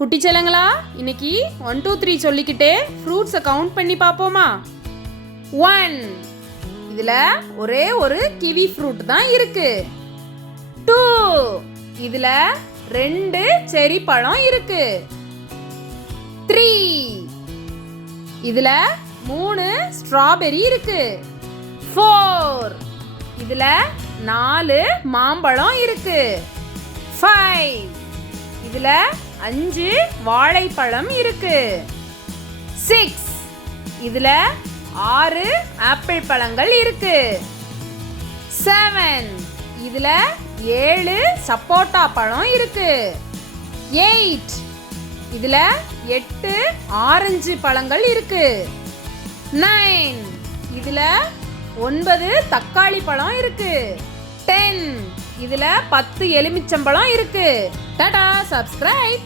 குட்டி செல்லங்களா, இன்னைக்கு 1 2 3 சொல்லிக்கிட்டே ஃப்ரூட்ஸை கவுண்ட் பண்ணி பார்ப்போமா? 1, இதுல ஒரே ஒரு கிவி ஃப்ரூட் தான் இருக்கு. 2, இதுல 2 செரி பழம் இருக்கு. 3, இதுல 3 ஸ்ட்ராபெரி இருக்கு. 4, இதுல 4 மாம்பழம் இருக்கு. 5, இதுல 5 வாழைப்பழம் இருக்கு. 6, இதுல 6 ஆப்பிள் பழங்கள் இருக்கு. 7, இதுல 7 சப்போட்டா பழம் இருக்கு. 8, இதுல 8 ஆரஞ்சு பழங்கள் இருக்கு. 9, இதுல 9 தக்காளி பழம் இருக்கு. 10, இதுல 10 எலுமிச்சம்பழம் இருக்கு. டாடா, சப்ஸ்கிரைப்.